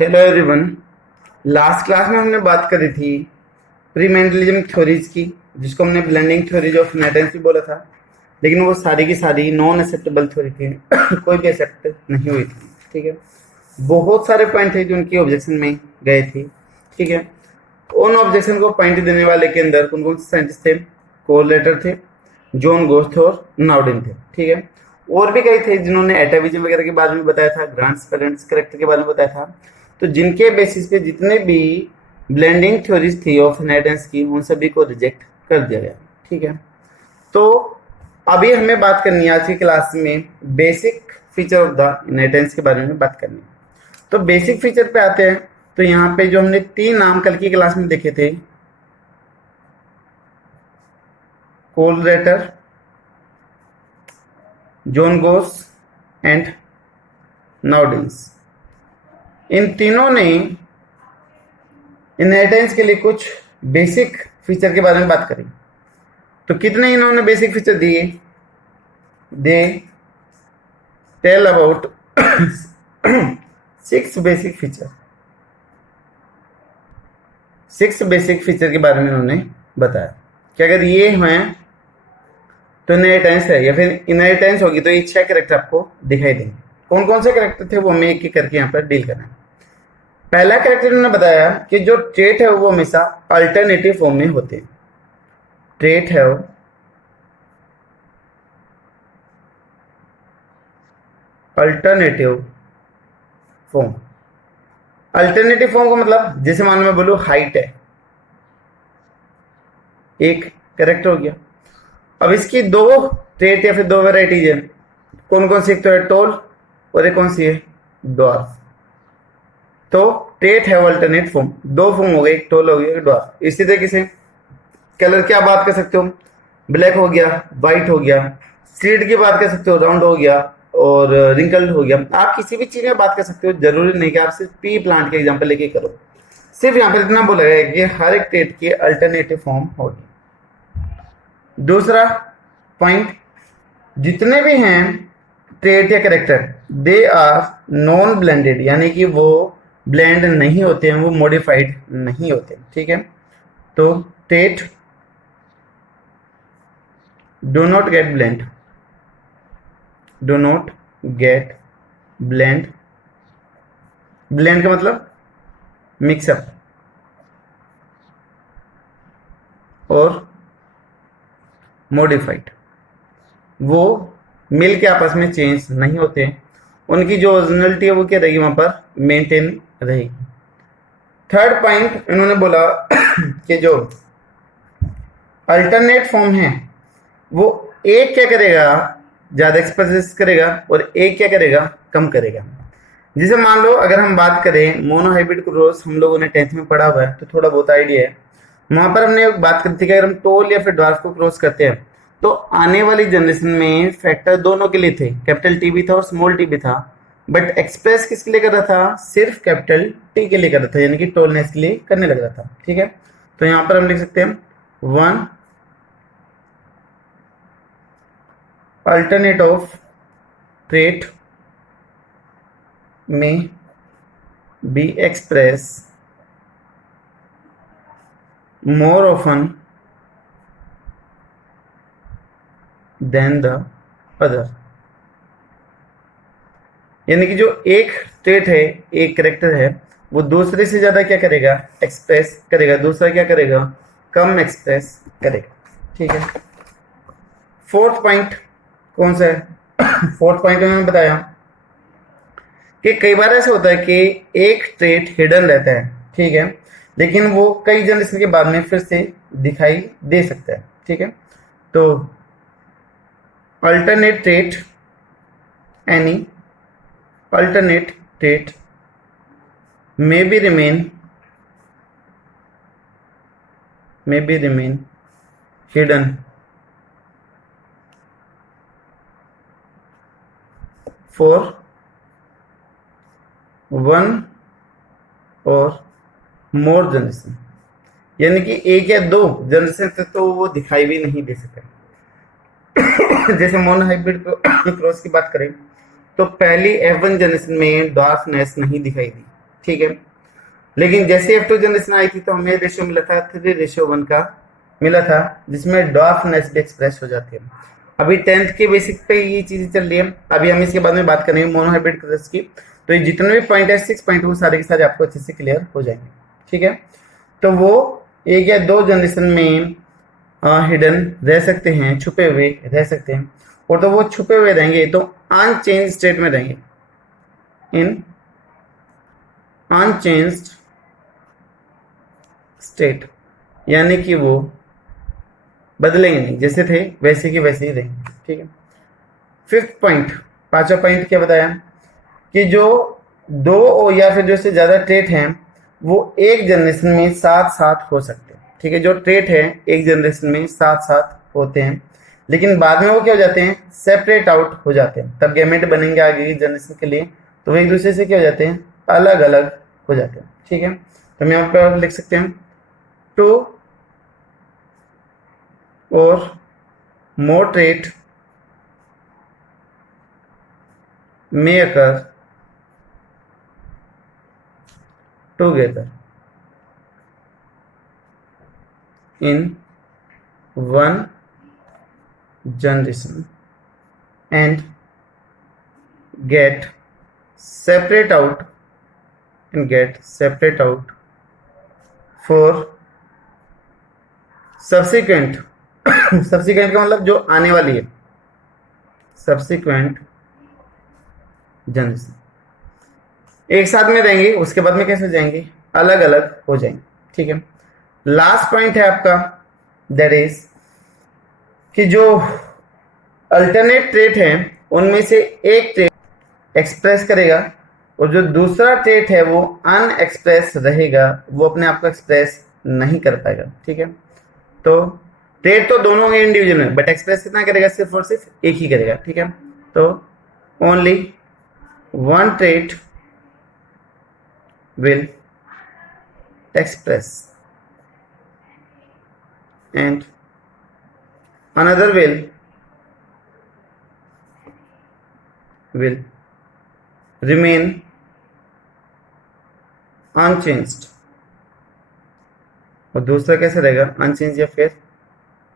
Hello everyone. Last class में हमने बात करी थी प्री मेंडलिज्म थ्योरीज की, जिसको हमने ब्लेंडिंग थ्योरीज ऑफ इनहेरिटेंस भी बोला था। लेकिन वो सारी की सारी नॉन एक्सेप्टेबल थ्योरी थी। कोई भी एक्सेप्ट नहीं हुई थी। ठीक है, बहुत सारे पॉइंट थे जो उनकी ऑब्जेक्शन में गए थे। ठीक है, उन ऑब्जेक्शन को पॉइंट देने वाले के अंदर कौन कौन से साइंटिस्ट थे? कोलेटर थे, जॉन गोस थे और नाउडिन थे। ठीक है, और भी कई थे जिन्होंने एटाविज्म वगैरह के बारे में बताया था, ग्रांट्स पेरेंट्स करेक्टर के बारे में बताया था। तो जिनके बेसिस पे जितने भी ब्लेंडिंग थ्योरीज थी ऑफ इनहेरिटेंस की, उन सभी को रिजेक्ट कर दिया गया। ठीक है, तो अभी हमें बात करनी है आज की क्लास में basic feature of the inheritance के बारे में बात करनी है। तो बेसिक फीचर पे आते हैं। तो यहाँ पे जो हमने तीन नाम कल की क्लास में देखे थे, कोलरेटर, जॉन गोस एंड नाउडिन्स, इन तीनों ने इनहेरिटेंस के लिए कुछ बेसिक फीचर के बारे में बात करी। तो कितने इन्होंने बेसिक फीचर दिए? They tell about 6 basic feature. 6 basic feature के बारे में इन्होंने बताया कि अगर ये हैं तो इनहेरिटेंस है, या फिर इनहेरिटेंस होगी तो ये 6 कैरेक्टर आपको दिखाई देंगे। कौन कौन से कैरेक्टर थे वो हमें एक एक करके यहाँ पर डील करना है। पहला कैरेक्टर उन्होंने बताया कि जो ट्रेट है वो हमेशा अल्टरनेटिव फॉर्म में होते हैं। ट्रेट है वो अल्टरनेटिव फॉर्म। अल्टरनेटिव फॉर्म का मतलब, जैसे मान लो मैं बोलूं हाइट है, एक कैरेक्टर हो गया। अब इसकी 2 ट्रेट या फिर 2 वेराइटीज है। कौन कौन सी? एक तो है टॉल और एक कौन सी है? ड्वार्फ। तो ट्रेट है अल्टरनेट फॉर्म, 2 फॉर्म हो गए, एक टॉल हो गया, एक ड्वार्फ। इसी तरीके से कलर की आप बात कर सकते हो, ब्लैक हो गया, व्हाइट हो गया। सीड की बात कर सकते हो, राउंड हो गया और रिंकल्ड हो गया। आप किसी भी चीज में बात कर सकते हो, जरूरी नहीं कि आप सिर्फ पी प्लांट के एग्जांपल लेके करो। सिर्फ यहाँ पर इतना बोला गया है कि हर एक ट्रेट की अल्टरनेटिव फॉर्म होगी। दूसरा पॉइंट, जितने भी हैं ट्रेट या character, they are non blended, यानी कि वो ब्लेंड नहीं होते हैं, वो मॉडिफाइड नहीं होते। ठीक है, तो trait do not gate blend, do not gate blend. Blend का मतलब मिक्सअप और मॉडिफाइड, वो मिल के आपस में चेंज नहीं होते हैं। उनकी जो ओरिजिनलिटी है वो क्या रहेगी, वहां पर मेंटेन रहेगी। थर्ड पॉइंट इन्होंने बोला कि जो अल्टरनेट फॉर्म है वो एक क्या करेगा, ज्यादा एक्सप्रेस करेगा, और एक क्या करेगा, कम करेगा। जैसे मान लो अगर हम बात करें मोनोहाइब्रिड क्रॉस, हम लोगों ने 10th में पढ़ा हुआ है तो थोड़ा बहुत आइडिया है। वहां पर हमने बात करी थी कि अगर हम टोल या फिर ड्वार्फ को क्रॉस करते हैं तो आने वाली जनरेशन में फैक्टर दोनों के लिए थे, कैपिटल टी भी था और स्मॉल टी भी था। बट एक्सप्रेस किसके लिए कर रहा था? सिर्फ कैपिटल टी के लिए कर रहा था, यानी कि टोलनेस के लिए करने लग रहा था। ठीक है, तो यहां पर हम लिख सकते हैं 1 alternate of trait may be expressed more often than the other। यानी कि जो एक ट्रेट है, एक कैरेक्टर है, वो दूसरे से ज्यादा क्या करेगा, एक्सप्रेस करेगा, दूसरा क्या करेगा, कम एक्सप्रेस करेगा। ठीक है, फोर्थ पॉइंट कौन सा है? फोर्थ पॉइंट मैंने बताया कि कई बार ऐसा होता है कि एक ट्रेट हिडन रहता है, ठीक है, लेकिन वो कई जनरेशन के बाद में फिर से दिखाई दे सकता है। ठीक है, तो alternate trait, any alternate trait may be remain hidden for 1 or more generation, यानी कि 1 या 2 जनरेशन तक तो वो दिखाई भी नहीं दे सके। जैसे मोनोहाइब्रिड क्रॉस की बात करें तो पहली F1 जनरेशन में डार्कनेस नहीं दिखाई दी। ठीक है। लेकिन जैसे F2 जनरेशन आई थी तो हमें रेशियो मिला था 3:1 का मिला था, जिसमें डॉर्फनेस भी एक्सप्रेस हो जाती है। अभी 10th के बेसिक पे ये चीजें चल रही है। अभी हम इसके बाद में बात करेंगे मोनोहाइब्रिड क्रस्ट की। तो ये जितने भी पॉइंट है 6 पॉइंट वो सारे के सारे आपको अच्छे से क्लियर हो जाएंगे, ठीक है। तो वो 1 या 2 जनरेशन में हिडन रह सकते हैं, छुपे हुए रह सकते हैं, और तो वो छुपे हुए रहेंगे तो अनचेंज स्टेट में रहेंगे, इन अनचेंज्ड स्टेट, यानी कि वो बदलेंगे नहीं, जैसे थे वैसे की वैसे ही रहेंगे, ठीक है। 5th पॉइंट, 5वां पॉइंट क्या बताया कि जो 2 या फिर जो से ज्यादा ट्रेट हैं वो एक जनरेशन में साथ साथ हो सकते हैं, ठीक है। जो ट्रेट है एक जनरेशन में साथ साथ होते हैं, लेकिन बाद में वो क्या हो जाते हैं, सेपरेट आउट हो जाते हैं। तब गैमेट बनेंगे आगे की जनरेशन के लिए, तो वो एक दूसरे से क्या हो जाते हैं, अलग अलग हो जाते हैं, ठीक है। तो हम यहाँ पर लिख सकते हैं 2 or more trait may occur together in one generation and get separate out for subsequent subsequent का मतलब जो आने वाली है, सब्सिक्वेंट जनरेशन एक साथ में रहेंगे, उसके बाद में कैसे हो जाएंगे, अलग अलग हो जाएंगे, ठीक है। लास्ट पॉइंट है आपका, दैट इज कि जो अल्टरनेट ट्रेट है उनमें से एक ट्रेट एक्सप्रेस करेगा और जो दूसरा ट्रेट है वो अनएक्सप्रेस रहेगा, वो अपने आप को एक्सप्रेस नहीं कर पाएगा, ठीक है। तो ट्रेड तो दोनों होंगे इंडिविजुअल में, बट एक्सप्रेस कितना करेगा, सिर्फ और सिर्फ एक ही करेगा, ठीक है। तो only one trade will express and another will remain unchanged, और दूसरा कैसे रहेगा, अनचेंज या फिर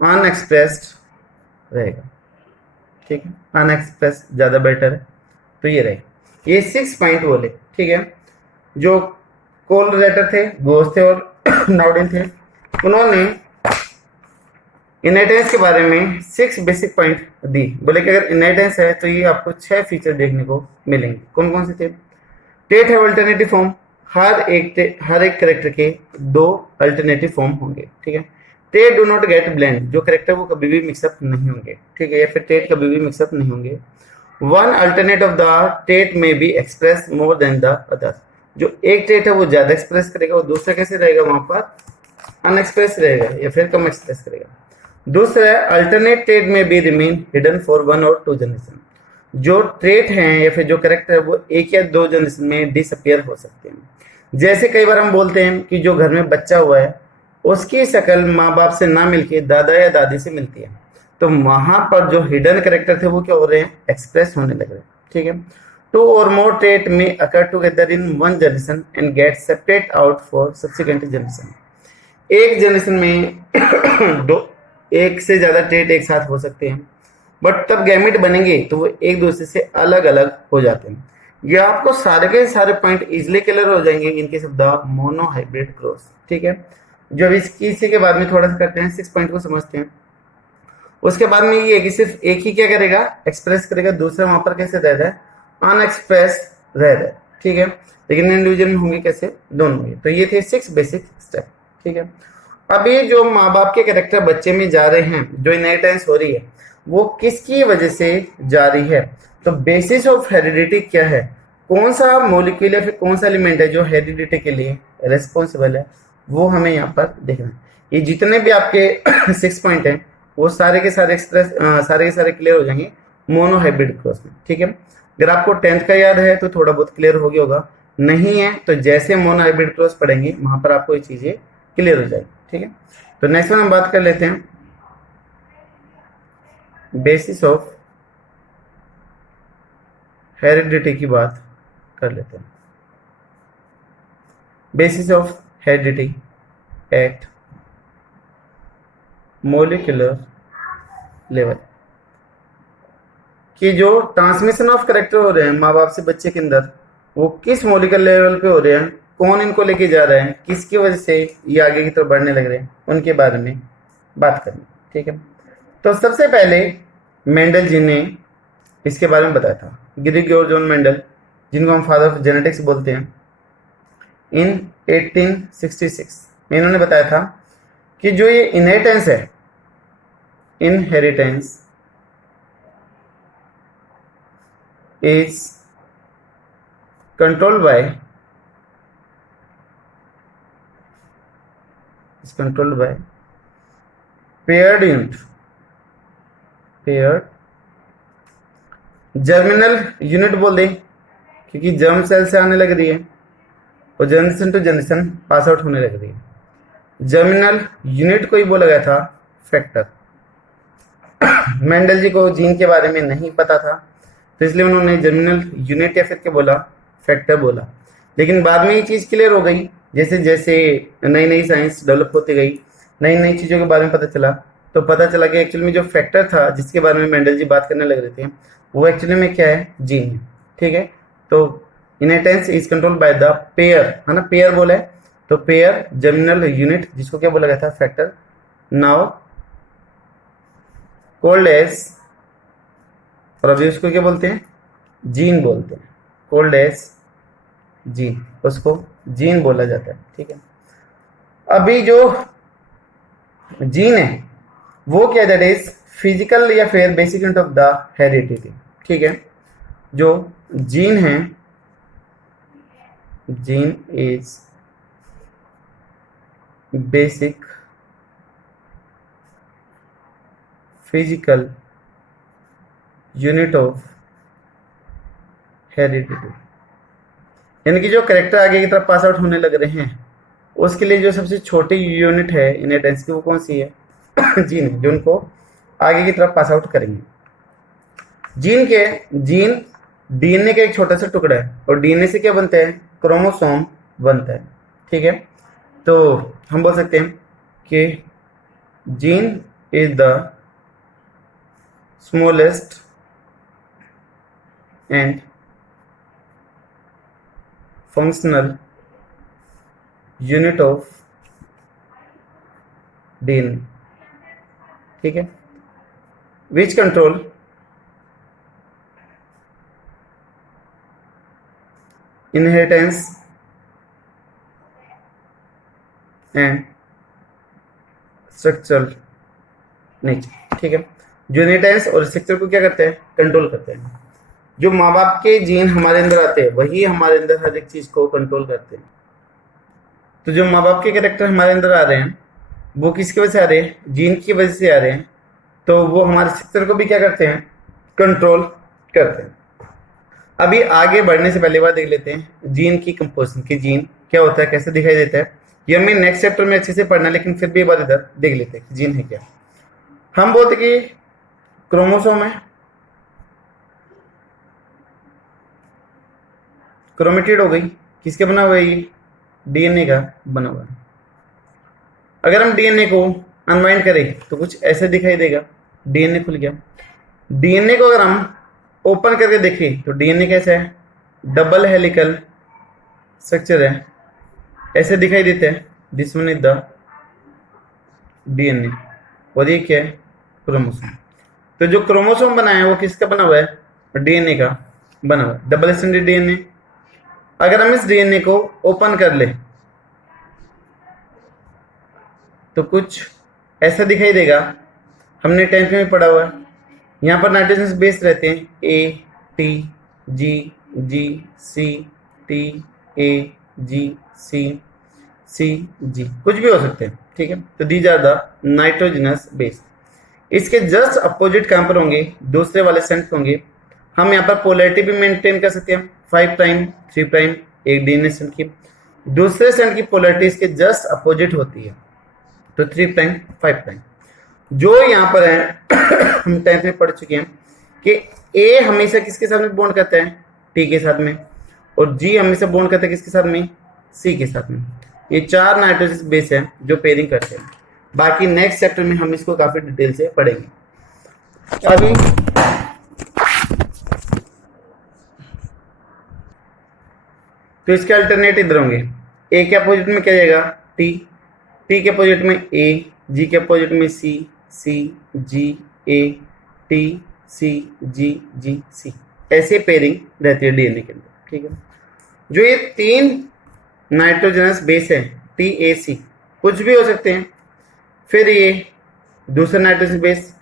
अनएक्सप्रेस्ड रहेगा, ठीक है। अनएक्सप्रेस ज्यादा बेटर है, तो ये रहेगा। ये 6 पॉइंट बोले, ठीक है। जो कोलरेटर थे, गोस थे और नाउडिन थे, उन्होंने इनहेरिटेंस के बारे में 6 बेसिक पॉइंट दी। बोले कि अगर इनहेरिटेंस है तो ये आपको 6 फीचर देखने को मिलेंगे। कौन कौन से थे, ट्रेट है अल्टरनेटिव फॉर्म, हर एक करेक्टर के 2 अल्टरनेटिव फॉर्म होंगे, ठीक है। Trait do not gate blend, जो करेक्टर वो कभी भी मिक्सअप नहीं होंगे, ठीक है, या फिर ट्रेट कभी भी मिक्सअप नहीं होंगे। One alternate of the trait में be express more than the other, जो एक ट्रेट है वो ज्यादा एक्सप्रेस करेगा और दूसरा कैसे रहेगा, वहां पर अनएक्सप्रेस रहेगा या फिर कम एक्सप्रेस करेगा। दूसरा है अल्टरनेट ट्रेट में बी रिमेन हिडन फॉर 1 और 2 जनरेशन, जो ट्रेट हैं या फिर जो करेक्टर है वो 1 या 2 जनरेशन में डिसअपियर हो सकते हैं। जैसे कई बार हम बोलते हैं कि जो घर में बच्चा हुआ है उसकी शक्ल माँ बाप से ना मिलके दादा या दादी से मिलती है, तो वहां पर जो हिडन करेक्टर थे वो क्या हो रहे हैं, एक्सप्रेस होने लग रहे हैं, ठीक है। 2 और मोर ट्रेट में occur together in one generation and get separate out for subsequent generation. एक जनरेशन में एक से ज्यादा ट्रेट एक साथ हो सकते हैं, बट तब गैमेट बनेंगे तो वो एक दूसरे से अलग अलग हो जाते हैं। ये आपको सारे के सारे पॉइंट इजिली क्लियर हो जाएंगे in case of the monohybrid cross, ठीक है। जो अभी इसी के बाद में थोड़ा सा करते हैं, 6 पॉइंट को समझते हैं। उसके बाद में ये है कि सिर्फ एक ही क्या करेगा, एक्सप्रेस करेगा, दूसरा वहां पर कैसे रह रहा है, अनएक्सप्रेस रह रहा है, ठीक है। लेकिन इंडिविजुअल में होंगे कैसे, दोनों होंगे। तो ये थे 6 बेसिक स्टेप, ठीक है। अब ये जो माँ बाप के कैरेक्टर बच्चे में जा रहे हैं, जो इनहेरिटेंस हो रही है, वो किसकी वजह से जा रही है। तो बेसिस ऑफ हेरिडिटी क्या है, कौन सा मॉलिक्यूल या फिर कौन सा एलिमेंट है जो हेरिडिटी के लिए रेस्पॉन्सिबल है, वो हमें यहाँ पर देखना है। ये जितने भी आपके 6 पॉइंट हैं वो सारे के सारे क्लियर हो जाएंगे मोनोहाइब्रिड क्रॉस में, ठीक है। अगर आपको 10th का याद है तो थोड़ा बहुत क्लियर हो गया होगा, नहीं है तो जैसे मोनोहाइब्रिड क्रॉस पढ़ेंगे वहां पर आपको ये चीजें क्लियर हो जाएगी, ठीक है। तो नेक्स्ट में हम बात कर लेते हैं बेसिस ऑफ हेरिडिटी की बात कर लेते हैं। Basis of heredity at molecular level, कि जो ट्रांसमिशन ऑफ कैरेक्टर हो रहे हैं माँ बाप से बच्चे के अंदर, वो किस मोलिकुलर लेवल पे हो रहे हैं, कौन इनको लेके जा रहे हैं, किसकी वजह से ये आगे की तरफ बढ़ने लग रहे हैं, उनके बारे में बात करनी। ठीक है, तो सबसे पहले मेंडल जी ने इसके बारे में बताया था, ग्रिगोर जॉन मेंडल, जिनको हम फादर ऑफ जेनेटिक्स बोलते हैं, इन 1866 में इन्होंने बताया था कि जो ये इनहेरिटेंस है, inheritance is controlled by paired unit, paired germinal unit बोल दें, क्योंकि जर्म सेल से आने लग रही है और generation to generation pass out होने लग रही है। जर्मिनल यूनिट को ही बोला गया था फैक्टर। मेंडल जी को जीन के बारे में नहीं पता था, तो इसलिए उन्होंने जर्मिनल यूनिट या फिर क्या बोला, फैक्टर बोला। लेकिन बाद में ये चीज़ क्लियर हो गई, जैसे जैसे नई नई साइंस डेवलप होती गई, नई नई चीज़ों के बारे में पता चला, तो पता चला कि एक्चुअली में जो फैक्टर था जिसके बारे में मेंडल जी बात करने लग रहे थे, वो एक्चुअली में क्या है, जीन है। ठीक है, तो inheritance is control by the pair, है ना, पेयर बोला है, तो पेयर जर्मिनल यूनिट, जिसको क्या बोला गया था, फैक्टर, नाउ कोल्ड एज, और अभी उसको क्या बोलते हैं, जीन बोलते हैं, कोल्ड एज जीन, उसको जीन बोला जाता है। ठीक है, अभी जो जीन है वो क्या, दैट इज फिजिकल या फिर basic unit of the heredity. ठीक है, जो जीन है, gene is basic physical unit of heredity, यानी कि जो कैरेक्टर आगे की तरफ पास आउट होने लग रहे हैं, उसके लिए जो सबसे छोटी यूनिट है इनहेरिटेंस की, वो कौन सी है, जीन है, जो उनको आगे की तरफ पास आउट करेंगे। जीन डीएनए का एक छोटा सा टुकड़ा है, और डीएनए से क्या बनता है, क्रोमोसोम बनता है। ठीक है, तो हम बोल सकते हैं कि gene is the smallest and functional unit of DNA. ठीक है, which control inheritance and structural nature. ठीक है, जो इनहेरिटेंस और स्ट्रक्चर को क्या करते हैं, कंट्रोल करते हैं। जो माँ बाप के जीन हमारे अंदर आते हैं, वही हमारे अंदर हर एक चीज को कंट्रोल करते हैं। तो जो माँ बाप के कैरेक्टर हमारे अंदर आ रहे हैं, वो किसकी वजह से आ रहे हैं, जीन की वजह से आ रहे हैं, तो वो हमारे स्ट्रक्चर को भी क्या करते हैं, कंट्रोल करते हैं। अभी आगे बढ़ने से पहले बात देख लेते हैं जीन की कंपोजिशन, की जीन क्या होता है, कैसे दिखाई देता है। ये हमें नेक्स्ट चैप्टर में अच्छे से पढ़ना, लेकिन फिर भी एक बार इधर देख लेते हैं कि जीन है क्या। हम बोलते कि क्रोमोसोम है, क्रोमेटिड हो गई, किसके बना हुआ है, ये डीएनए का बना हुआ है। अगर हम डीएनए को अनवाइंड करें तो कुछ ऐसे दिखाई देगा, डीएनए खुल गया। डीएनए को अगर हम ओपन करके देखें तो डीएनए कैसा है, डबल हेलिकल स्ट्रक्चर है, ऐसे दिखाई देता है। This one is the DNA, और ये क्या है, क्रोमोसोम। तो जो क्रोमोसोम बना है वो किसका बना हुआ है, डीएनए का बना हुआ है, डबल स्ट्रैंडेड डीएनए। अगर हम इस डीएनए को ओपन कर ले तो कुछ ऐसा दिखाई देगा, हमने 10th में पढ़ा हुआ है। यहाँ पर नाइट्रोजन बेस रहते हैं, A T G ji C T A जी सी सी जी, कुछ भी हो सकते हैं। ठीक है, तो these are the nitrogenous base. इसके जस्ट अपोजिट कहां पर होंगे, दूसरे वाले सेंट होंगे। हम यहाँ पर पोलैरिटी भी मेंटेन कर सकते हैं, 5 प्राइम 3 प्राइम, एक डीएनए सेंट की, दूसरे सेंट की पोलैरिटी इसके जस्ट अपोजिट होती है, तो 3 प्राइम 5 प्राइम। जो यहाँ पर है हम 10th में पढ़ चुके हैं कि ए हमेशा किसके साथ में बॉन्ड करता है, टी के साथ में, और जी हमेशा बॉन्ड करता है किसके साथ में, सी के साथ में। ये 4 नाइट्रोजनस बेस है जो पेयरिंग करते हैं। बाकी नेक्स्ट चैप्टर में हम इसको काफी डिटेल से पढ़ेंगे। अभी तो इसके अल्टरनेट इधर होंगे। ए के अपोजिट में क्या जाएगा? टी, टी के अपोजिट में ए, जी के अपोजिट में सी, सी जी ए, टी सी जी जी सी, ऐसे पेयरिंग रहती है डीएनए के अंदर। ठीक है, जो ये 3 नाइट्रोजनस बेस है टी ए सी, कुछ भी हो सकते हैं। फिर ये दूसरा नाइट्रोजन बेस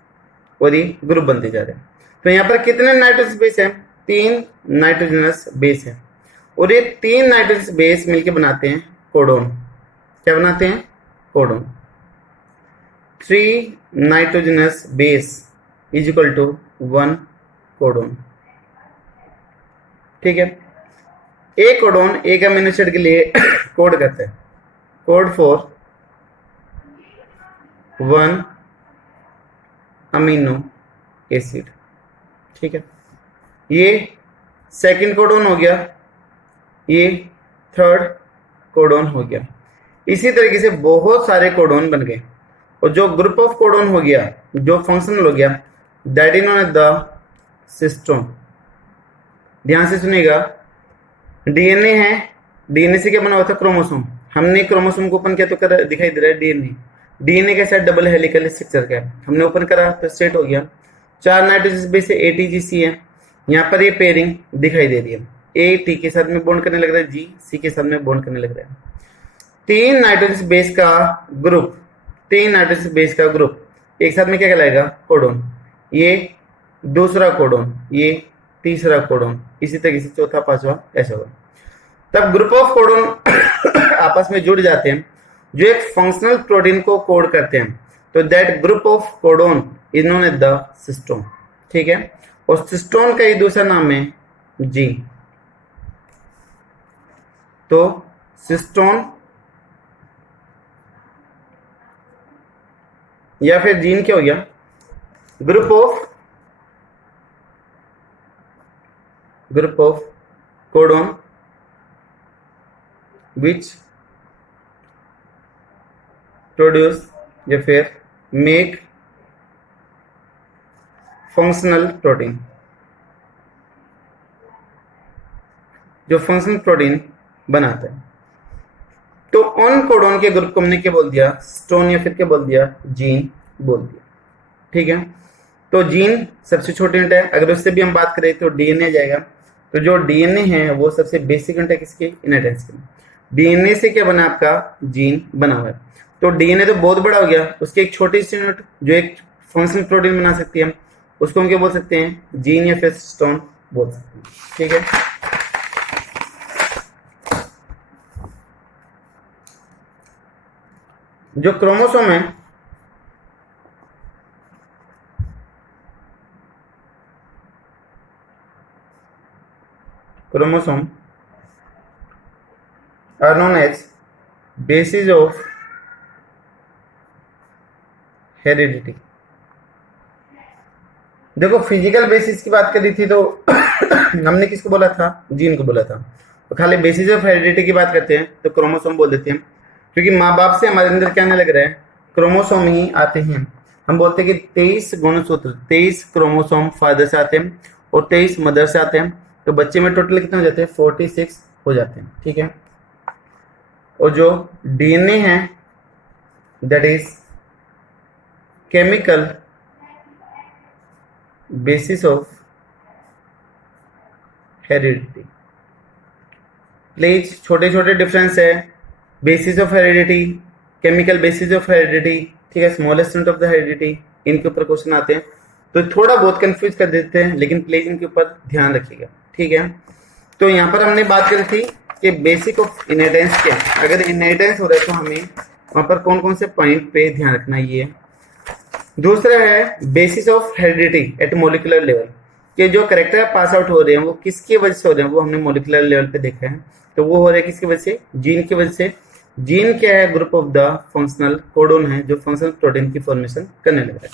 और ये ग्रुप बनते जा रहे हैं। तो यहाँ पर कितने नाइट्रोजनस बेस हैं? 3 नाइट्रोजनस बेस है और ये 3 नाइट्रोजनस बेस मिलके बनाते हैं कोडोन। क्या बनाते हैं? Codon. 3 nitrogenous base is equal to 1 codon. ठीक है, एक कोडोन एक अमीनो एसिड के लिए कोड करता है, कोड फॉर 1 अमीनो एसिड। ठीक है, ये सेकंड कोडोन हो गया, ये थर्ड कोडोन हो गया। इसी तरीके से बहुत सारे कोडोन बन गए और जो ग्रुप ऑफ कोडोन हो गया, जो फंक्शनल हो गया, that is known as the cistron. ध्यान से सुनिएगा, डीएनए है, डीएनए से क्या बना हुआ था? क्रोमोसोम। हमने क्रोमोसोम को ओपन किया तो कर दिखाई दे रहा है डीएनए। डीएनए के साथ डबल हेलिकल स्ट्रक्चर का है, हमने ओपन करा तो सेट हो गया। 4 नाइट्रोजन बेस से एटीजीसी है। यहाँ पर ये पेयरिंग दिखाई दे रही है, ए टी के साथ में बॉन्ड करने लग रहा है, जी सी के साथ में बॉन्ड करने लग रहा है। 3 नाइट्रोजन बेस का ग्रुप, 3 नाइट्रोजन बेस का ग्रुप एक साथ में क्या कहलाएगा? कोडोन। ये दूसरा कोडोन, ये तीसरा कोडोन, इसी तरीके से चौथा पांचवा ऐसा होगा। तब ग्रुप ऑफ कोडोन आपस में जुड़ जाते हैं जो एक फंक्शनल प्रोटीन को कोड करते हैं। तो that group of codon is known as the cistron. ठीक है, और सिस्टोन का ही दूसरा नाम है जीन। तो सिस्टोन या फिर जीन क्या हो गया? Group of codon which produce या फिर मेक फंक्शनल प्रोटीन, जो फंक्शनल प्रोटीन बनाता है। तो उन कोडोन के ग्रुप को हमने क्या बोल दिया? स्टोन, या फिर क्या बोल दिया? जीन बोल दिया। ठीक है, तो जीन सबसे छोटी यूनिट है। अगर उससे भी हम बात करें तो डीएनए जाएगा। तो जो डीएनए है वो सबसे बेसिक यूनिट है किसकी? इनहेरिटेंस की। डीएनए से क्या बना? आपका जीन बना हुआ है। तो डीएनए तो बहुत बड़ा हो गया, उसकी एक छोटी सी यूनिट जो एक फंक्शनल प्रोटीन बना सकती है, उसको हम क्या बोल सकते हैं? जीन या फिर स्टोन बोल सकते हैं। ठीक है, जो क्रोमोसोम है, chromosome are known as basis of heredity. देखो, फिजिकल बेसिस की बात करी थी तो हमने किसको बोला था? जीन को बोला था। तो खाली बेसिस ऑफ हेरिडिटी की बात करते हैं तो क्रोमोसोम बोल देते हैं, क्योंकि माँ बाप से हमारे अंदर क्या आने लग रहा है? क्रोमोसोम ही आते हैं। हम बोलते हैं कि 23 गुणसूत्र, 23 क्रोमोसोम फादर से आते हैं और 23 मदर से आते हैं। तो बच्चे में टोटल कितने हो जाते हैं? 46 हो जाते हैं। ठीक है, और जो डीएनए है that is chemical basis of heredity. Please छोटे छोटे डिफरेंस है, basis of heredity, chemical basis of heredity. ठीक है, smallest unit of the heredity, इनके ऊपर क्वेश्चन आते हैं तो थोड़ा बहुत कंफ्यूज कर देते हैं, लेकिन प्लीज इनके ऊपर ध्यान रखिएगा। ठीक है, तो यहाँ पर हमने बात करी थी कि बेसिक ऑफ इनहेरिटेंस क्या है। अगर इनहेरिटेंस हो रहा है तो हमें वहां पर कौन कौन से पॉइंट पे ध्यान रखना है। ये दूसरा है basis of heredity at molecular level, कि जो करेक्टर पास आउट हो रहे हैं वो किसकी वजह से हो रहे हैं, वो हमने मोलिकुलर लेवल पे देखा है। तो वो हो रहा है किसकी वजह से? जीन की वजह से। जीन क्या है? Group of the functional codon है जो फंक्शनल प्रोटीन की फॉर्मेशन करने लग रहा है।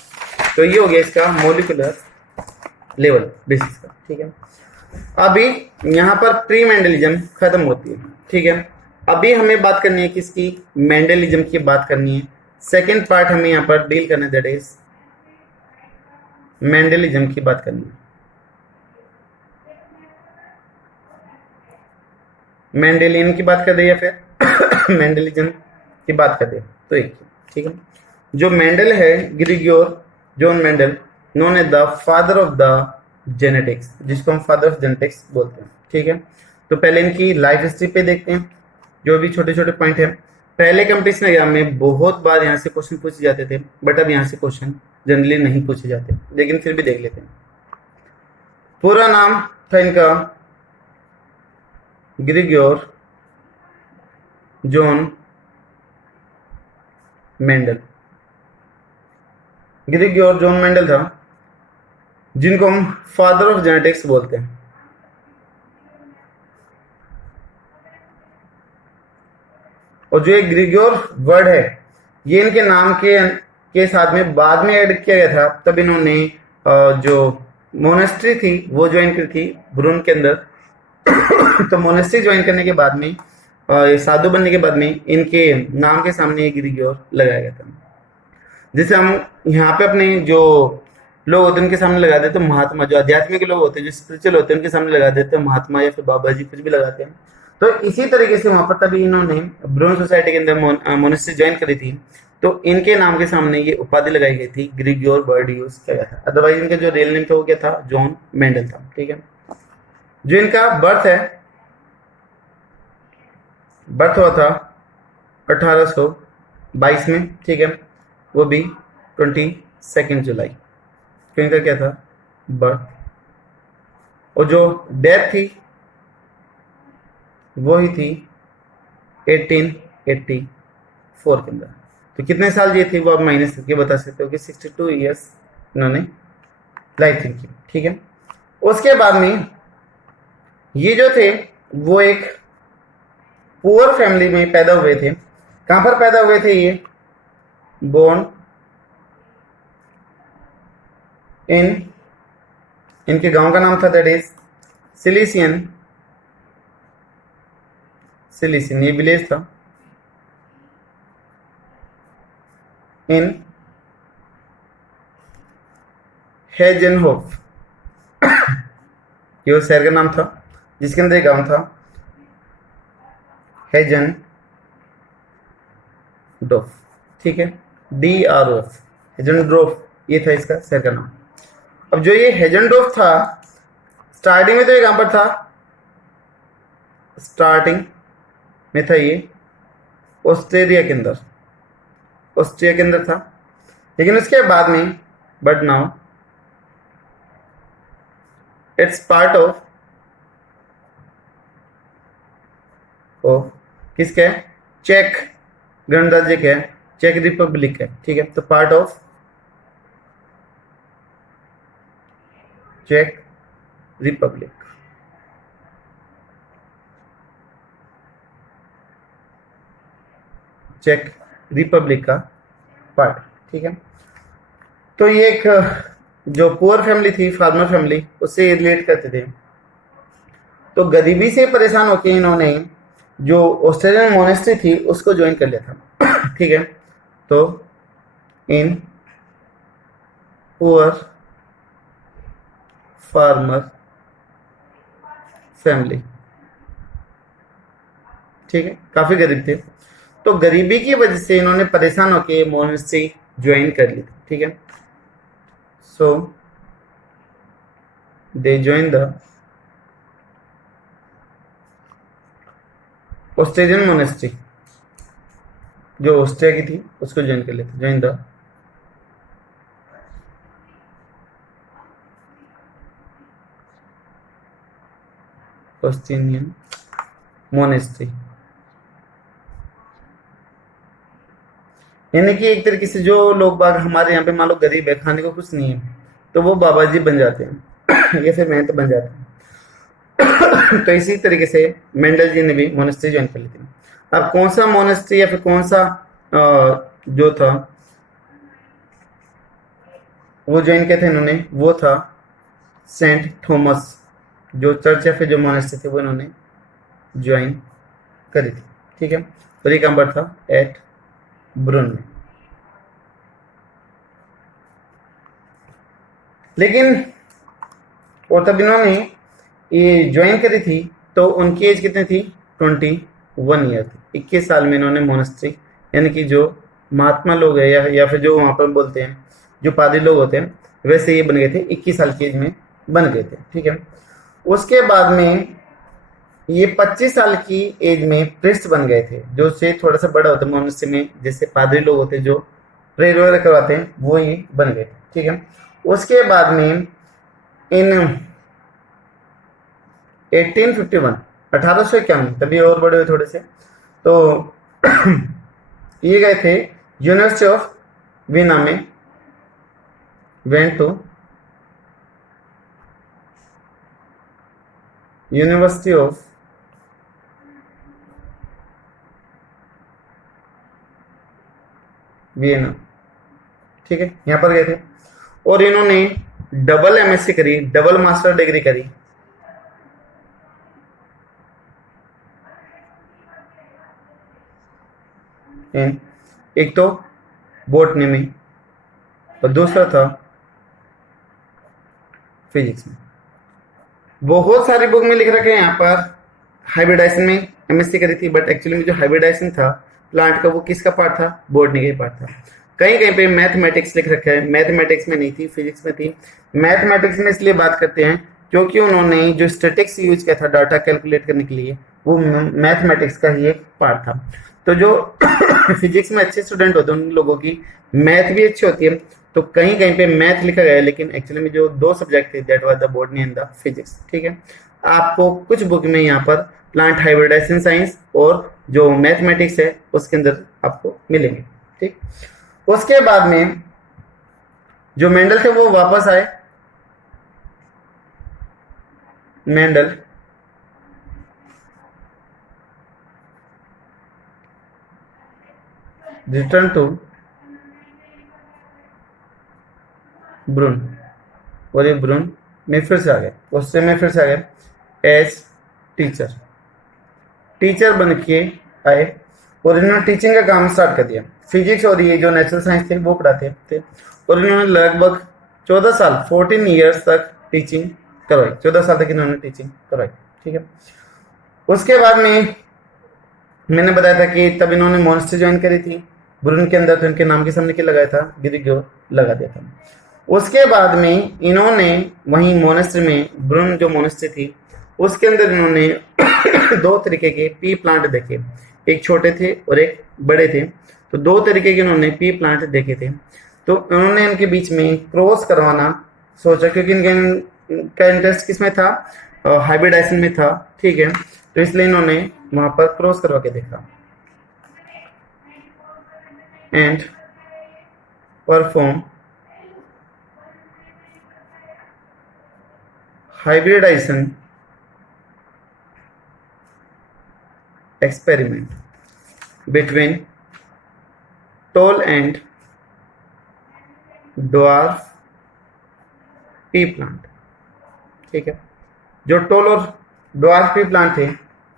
तो ये हो गया इसका मोलिकुलर लेवल बेसिस का। ठीक है, अभी यहाँ पर प्री मेंडलिज्म खत्म होती है। ठीक है, अभी हमें बात करनी है किसकी, मेंडलिज्म की बात करनी है। सेकेंड पार्ट हमें यहाँ पर डील करना है, दैट इज मेंडलिज्म की बात करनी है। मेंडेलियन की बात कर रही है फिर मेंडलिज्म की बात कर रही है, तो एक ठीक है। जो मेंडल है, Gregor Johann Mendel, known as the father of the genetics, जिसको हम फादर ऑफ जेनेटिक्स बोलते हैं, ठीक है। तो पहले इनकी लाइफ हिस्ट्री पे देखते हैं, जो भी छोटे छोटे पॉइंट है। पहले कंपटीशन एग्जाम में बहुत बार यहाँ से क्वेश्चन पूछे जाते थे, बट अब यहाँ से क्वेश्चन जनरली नहीं पूछे जाते, लेकिन फिर भी देख लेते हैं। पूरा नाम था इनका Grigor Johann Mendel. Grigor Johann Mendel था, जिनको हम फादर ऑफ जेनेटिक्स बोलते हैं। और जो एक ग्रिगोर वर्ड है, ये इनके नाम के साथ में बाद में ऐड किया गया था। तब इन्होंने जो मोनेस्ट्री थी वो ज्वाइन की थी ब्रून के अंदर। तो मोनेस्ट्री ज्वाइन करने के बाद में, साधु बनने के बाद में, इनके नाम के सामने एक ग्रिगोर लगाया गया था, जिसे हम यहाँ पे अपने जो लोग होते हैं उनके सामने लगा देते हैं महात्मा। जो आध्यात्मिक लोग होते हैं, जो स्पिरिचुअल होते हैं, उनके सामने लगा देते हैं महात्मा या फिर बाबा जी, कुछ भी लगाते हैं। तो इसी तरीके से वहां पर तभी इन्होंने ब्रून सोसाइटी के अंदर मोनेस्ट्री ज्वाइन करी थी, तो इनके नाम के सामने ये उपाधि लगाई गई थी, ग्रिगोर वर्ड यूज किया गया था। अदरवाइज इनका जो रियल नेम था वो क्या था, जॉन मेंडल था, ठीक है। जो इनका बर्थ है, बर्थ हुआ था 1822 में, ठीक है, वो भी 22 जुलाई। तो इनका क्या था, बर्थ। और जो डेथ थी वो ही थी 1884 के अंदर। तो कितने साल जी थे वो आप माइनस करके बता सकते हो कि 62 ईयर्स इन्होंने लाइफ लिखी, ठीक है। उसके बाद में ये जो थे वो एक पुअर फैमिली में पैदा हुए थे। कहां पर पैदा हुए थे ये, बोर्न इन, इनके गांव का नाम था दैट इज सिलिसियन, ये विलेज था इन हेजनहोफ। ये शहर का नाम था जिसके अंदर एक गांव था हेजन डोफ, ठीक है, DROF, हेजनडोफ, ये था इसका शहर का नाम। अब जो ये हेजनडोफ था, स्टार्टिंग में तो ये कहां पर था, स्टार्टिंग में था ये ऑस्ट्रेलिया के अंदर, ऑस्ट्रिया के अंदर था। लेकिन उसके बाद में, but now it's part of किसके, चेक गणराज्य के, चेक रिपब्लिक है, ठीक है। तो part of check Republic, check Republic का पार्ट, ठीक है। तो ये एक जो पुअर फैमिली थी, फार्मर फैमिली, उससे रिलेट करते थे। तो गरीबी से परेशान होकर इन्होंने जो ऑस्ट्रेलियन मोनेस्ट्री थी उसको ज्वाइन कर लिया था, ठीक है। तो इन पुअर फार्मर फैमिली, ठीक है, काफी गरीब थे। तो गरीबी की वजह से इन्होंने परेशान होकर मोनेस्ट्री ज्वाइन कर ली थी, ठीक है। So they join the Austrian monastery, जो ऑस्ट्रिया की थी उसको ज्वाइन कर लेते, ज्वाइन द ऑस्ट्रेलियन मोनेस्ट्री। यानी कि एक तरीके से जो लोग बाग हमारे यहाँ पे मान लो गरीब है, खाने को कुछ नहीं है, तो वो बाबा जी बन जाते हैं या फिर मैं तो बन जाता हूँ। तो इसी तरीके से मेंडल जी ने भी मोनेस्ट्री ज्वाइन कर ली थी। अब कौन सा मोनेस्ट्री या फिर कौन सा जो था वो ज्वाइन किया था इन्होंने, वो था सेंट थॉमस, जो चर्च या फिर जो मोनेस्ट्री थी वो इन्होंने ज्वाइन करी थी, ठीक है। और ये कहाँ पर था? एट ब्रुन में। लेकिन और तब इन्होंने ये ज्वाइन करी थी तो उनकी एज कितनी थी? 21 ईयर थी। 21 साल में इन्होंने मोनेस्ट्री, यानी कि जो महात्मा लोग हैं या फिर जो वहाँ पर बोलते हैं जो पादरी लोग होते हैं, वैसे ये बन गए थे 21 साल की एज में बन गए थे। ठीक है। उसके बाद में ये 25 साल की एज में प्रिस्ट बन गए थे, जो से थोड़ा सा बड़ा होता है मोनेस्ट्री में, जैसे पादरी लोग होते हैं जो प्रेयर वगैरह करवाते हैं, वो ये बन गए थे। ठीक है। उसके बाद में इन 1851 1851 तभी और बड़े हुए थोड़े से, तो ये गए थे यूनिवर्सिटी ऑफ वीना में, went to university of Vienna. ठीक है, यहां पर गए थे और इन्होंने डबल एमएससी करी, डबल मास्टर डिग्री करी। एक तो बॉटनी में और दूसरा था फिजिक्स में। बहुत सारी बुक में लिख रखे हैं यहाँ पर हाइब्रिडाइजेशन में एमएससी करी थी, बट एक्चुअली में जो हाइब्रिडाइजेशन था प्लांट का, वो किसका पार्ट था? बॉटनी का ही पार्ट था। कहीं कहीं पे मैथमेटिक्स लिख रखा है, मैथमेटिक्स में नहीं थी, फिजिक्स में थी। मैथमेटिक्स में इसलिए बात करते हैं क्योंकि उन्होंने जो स्टैटिक्स यूज किया था डाटा कैलकुलेट करने के लिए, वो मैथमेटिक्स का ही एक पार्ट था। तो जो फिजिक्स में अच्छे स्टूडेंट होते हैं उन लोगों की मैथ भी अच्छी होती है, तो कहीं कहीं पे मैथ लिखा गया है, लेकिन एक्चुअली में जो दो सब्जेक्ट थे that was the botany and the physics. ठीक है। आपको कुछ बुक में यहाँ पर प्लांट हाइब्रिडाइजेशन साइंस और जो मैथमेटिक्स है उसके अंदर आपको मिलेंगे। ठीक। उसके बाद में जो मेंडल थे वो वापस आए। मेंडल रिटर्न टू ब्रून, और ये ब्रून में फिर से आ गए, ऑस्ट्रिया में फिर से आ गए एज टीचर। टीचर बन के आए और इन्होंने टीचिंग का काम स्टार्ट कर दिया। फिजिक्स और ये जो नेचुरल साइंस थे वो पढ़ाते थे, और इन्होंने लगभग 14 साल 14 ईयर्स तक टीचिंग करवाई। 14 साल तक इन्होंने टीचिंग करवाई। ठीक है। उसके बाद में मैंने बताया था कि तब इन्होंने मॉन्स्टर ज्वाइन करी थी ब्रून के अंदर, तो इनके नाम के सामने क्या लगाया था? गिरिगो लगा दिया था। उसके बाद में इन्होंने वहीं मोनेस्ट्री में, ब्रून जो मोनेस्ट्री थी उसके अंदर इन्होंने दो तरीके के पी प्लांट देखे, एक छोटे थे और एक बड़े थे। तो दो तरीके के इन्होंने पी प्लांट देखे थे, तो उन्होंने इनके बीच में क्रॉस करवाना सोचा, क्योंकि इनका इंटरेस्ट किसमें था? हाइब्रिडाइजेशन में था। ठीक है। तो इसलिए इन्होंने वहां पर क्रॉस करवा के देखा and perform hybridization experiment between tall and dwarf pea plant। ठीक है। जो टोल और ड्वार्फ पी प्लांट थे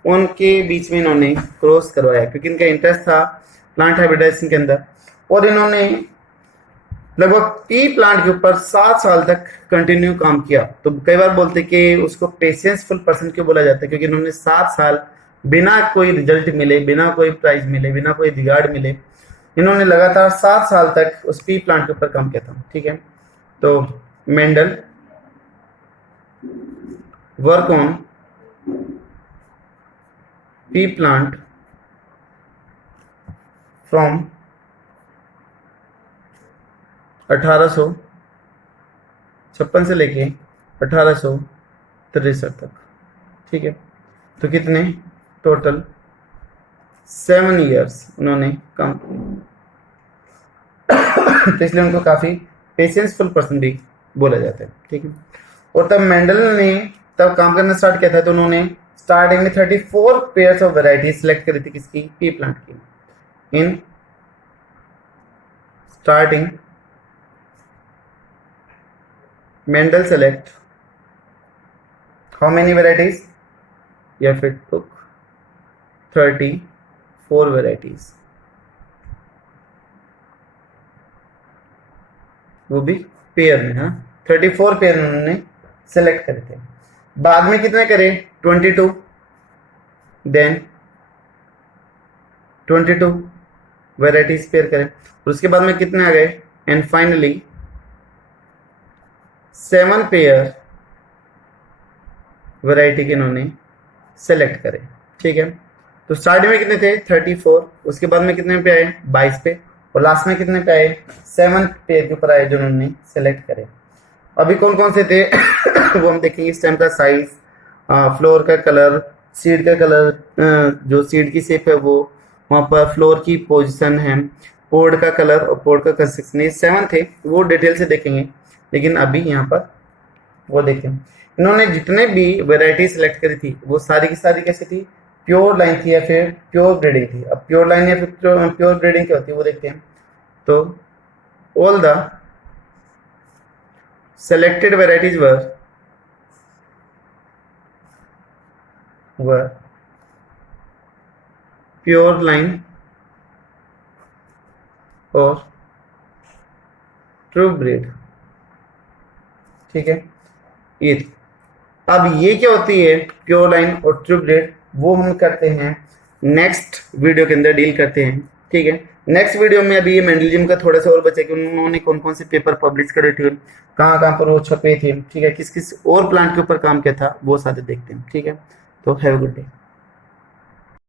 उनके बीच में इन्होंने क्रॉस करवाया, क्योंकि इनका इंटरेस्ट था प्लांट हाइब्रिडाइजेशन के अंदर, और इन्होंने लगभग पी प्लांट के ऊपर 7 साल तक कंटिन्यू काम किया। तो कई बार बोलते कि उसको पेशेंसफुल पर्सन क्यों बोला जाता है, क्योंकि इन्होंने 7 साल बिना कोई रिजल्ट मिले, बिना कोई प्राइज मिले, बिना कोई रिगार्ड मिले, इन्होंने लगातार 7 साल तक उस पी प्लांट के ऊपर काम किया था। ठीक है। तो Mendel work on P plant from 1856 से लेके 1863 तक। ठीक है। तो कितने टोटल 7 इयर्स उन्होंने काम तो इसलिए उनको काफी पेशेंसफुल पर्सन भी बोला जाता है। ठीक है। और तब मेंडल ने तब काम करना स्टार्ट किया था, तो उन्होंने स्टार्टिंग में 34 पेयर्स ऑफ वैरायटी सिलेक्ट करी थी, किसकी? पी प्लांट की। In starting Mendel select how many varieties? If it took 34 4 varieties, वो भी पेयर में। हाँ, 34 पेयर में उन्होंने सेलेक्ट करे थे। बाद में कितने करे? 22, देन 22 वेराइटीज पेयर करें, और उसके बाद में कितने आ गए? एंड फाइनली 7 पेयर वैरायटी के इन्होंने सेलेक्ट करे। ठीक है, तो स्टार्टिंग में कितने थे? 34, उसके बाद में कितने पे आए? 22 पे, और लास्ट में कितने पे आए? 7 पेयर के ऊपर आए जो उन्होंने सेलेक्ट करे। अभी कौन कौन से थे वो हम देखेंगे। स्टेम का साइज, फ्लोर का कलर, सीड का कलर, जो सीड की शेप है वो, वहाँ पर फ्लोर की पोजीशन है, पोर्ड का कलर और पोर्ड का कंसिस्टेंसी, ये 7 थे, वो डिटेल से देखेंगे। लेकिन अभी यहाँ पर वो देखें, इन्होंने जितने भी वैरायटी सेलेक्ट करी थी वो सारी की सारी कैसी थी? प्योर लाइन थी या फिर प्योर ब्रीडिंग थी। अब प्योर लाइन या फिर प्योर ब्रीडिंग क्या होती है वो देखते हैं। तो all the selected varieties were pure line और ट्रू ब्रीड। ठीक है, ये थी। अब ये क्या होती है प्योर लाइन और ट्रू ब्रीड, वो हम करते हैं नेक्स्ट वीडियो के अंदर डील करते हैं। ठीक है, नेक्स्ट वीडियो में अभी ये मेंडलिज्म का थोड़ा सा और बचा कि उन्होंने कौन कौन से पेपर पब्लिश करे थे, कहाँ कहाँ पर वो छपे थे, ठीक है, किस किस और प्लांट के ऊपर काम किया था, वो सारे देखते हैं। ठीक है, तो हैव अ गुड डे।